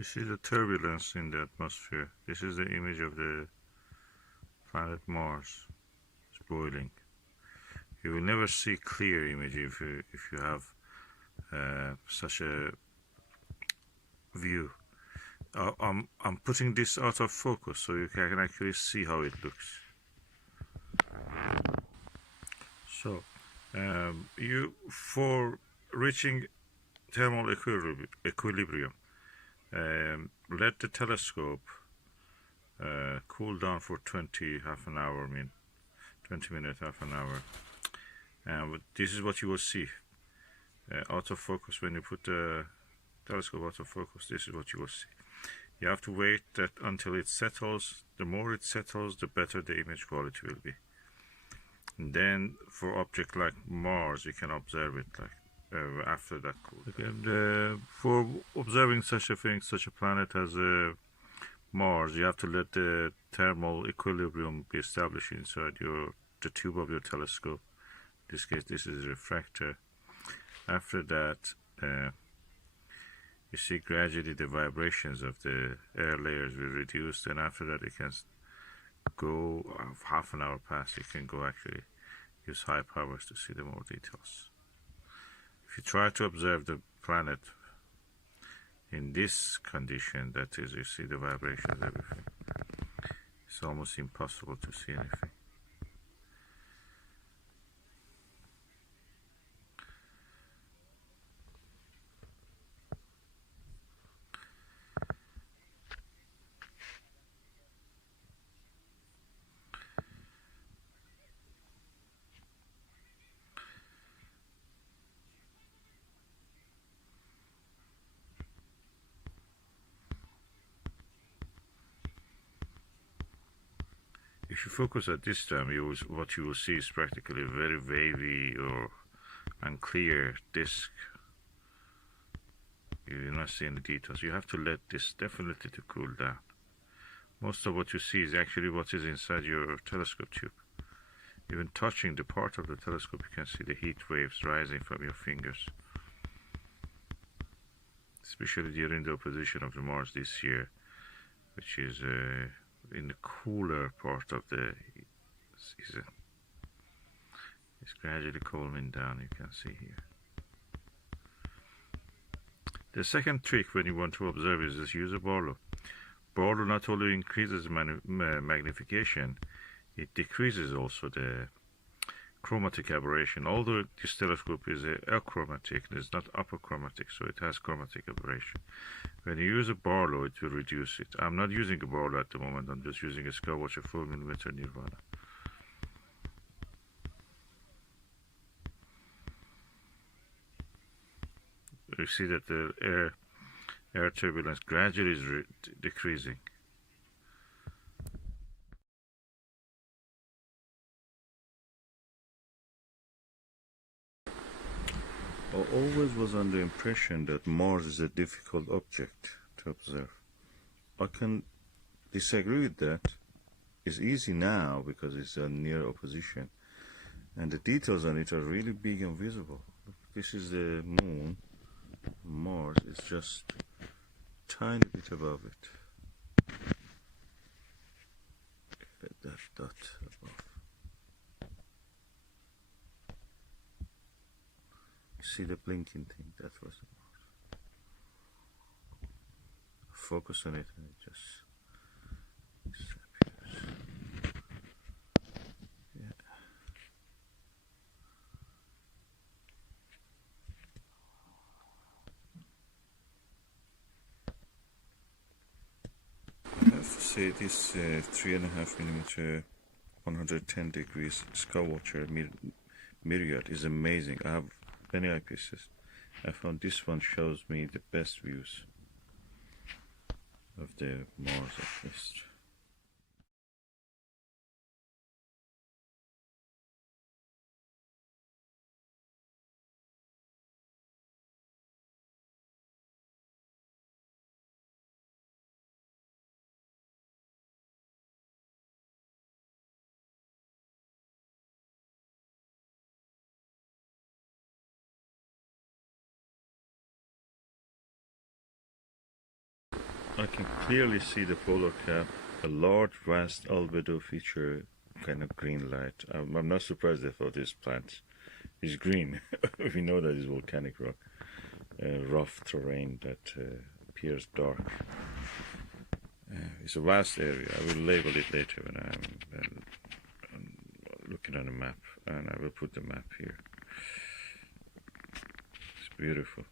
You see the turbulence in the atmosphere. This is the image of the planet Mars. It's boiling. You will never see clear image if you have such a view. I'm putting this out of focus so you can actually see how it looks. So, for reaching thermal equilibrium, let the telescope cool down for 20 minutes, half an hour. And this is what you will see. Out of focus, when you put the telescope out of focus, this is what you will see. You have to wait until it settles. The more it settles, the better the image quality will be. And then for object like Mars, you can observe it after that cool. Okay, for observing such a thing, such a planet as Mars, you have to let the thermal equilibrium be established inside the tube of your telescope. In this case, this is a refractor. After that, you see gradually the vibrations of the air layers will reduce, and after that you can go half an hour past, you can go actually use high powers to see the more details. If you try to observe the planet in this condition, that is, you see the vibrations, everything, it's almost impossible to see anything. If you focus at this time, what you will see is practically a very wavy or unclear disk. You will not see any details. You have to let this definitely to cool down. Most of what you see is actually what is inside your telescope tube. Even touching the part of the telescope, you can see the heat waves rising from your fingers. Especially during the opposition of the Mars this year, which is in the cooler part of the season. It's gradually cooling down, you can see here. The second trick when you want to observe is just use a Barlow. Barlow not only increases magnification, it decreases also the chromatic aberration. Although this telescope is achromatic, it's not apochromatic, so it has chromatic aberration. When you use a Barlow, it will reduce it. I'm not using a Barlow at the moment, I'm just using a Skywatcher 4mm Nirvana. You see that the air turbulence gradually is decreasing. I always was under the impression that Mars is a difficult object to observe. I can disagree with that. It's easy now because it's a near opposition, and the details on it are really big and visible. Look, this is the moon. Mars is just a tiny bit above it. That dot above. See the blinking thing? That was the Mars. Focus on it and it just disappears. Yeah. I have to say this 3.5mm 110 degrees Skywatcher Myriad is amazing. I have many eyepieces. I found this one shows me the best views of the Mars at least. I can clearly see the polar cap, a large, vast albedo feature, kind of green light. I'm not surprised they thought this plant is green. We know that it's volcanic rock, rough terrain that appears dark. It's a vast area. I will label it later when I'm looking on a map, and I will put the map here. It's beautiful.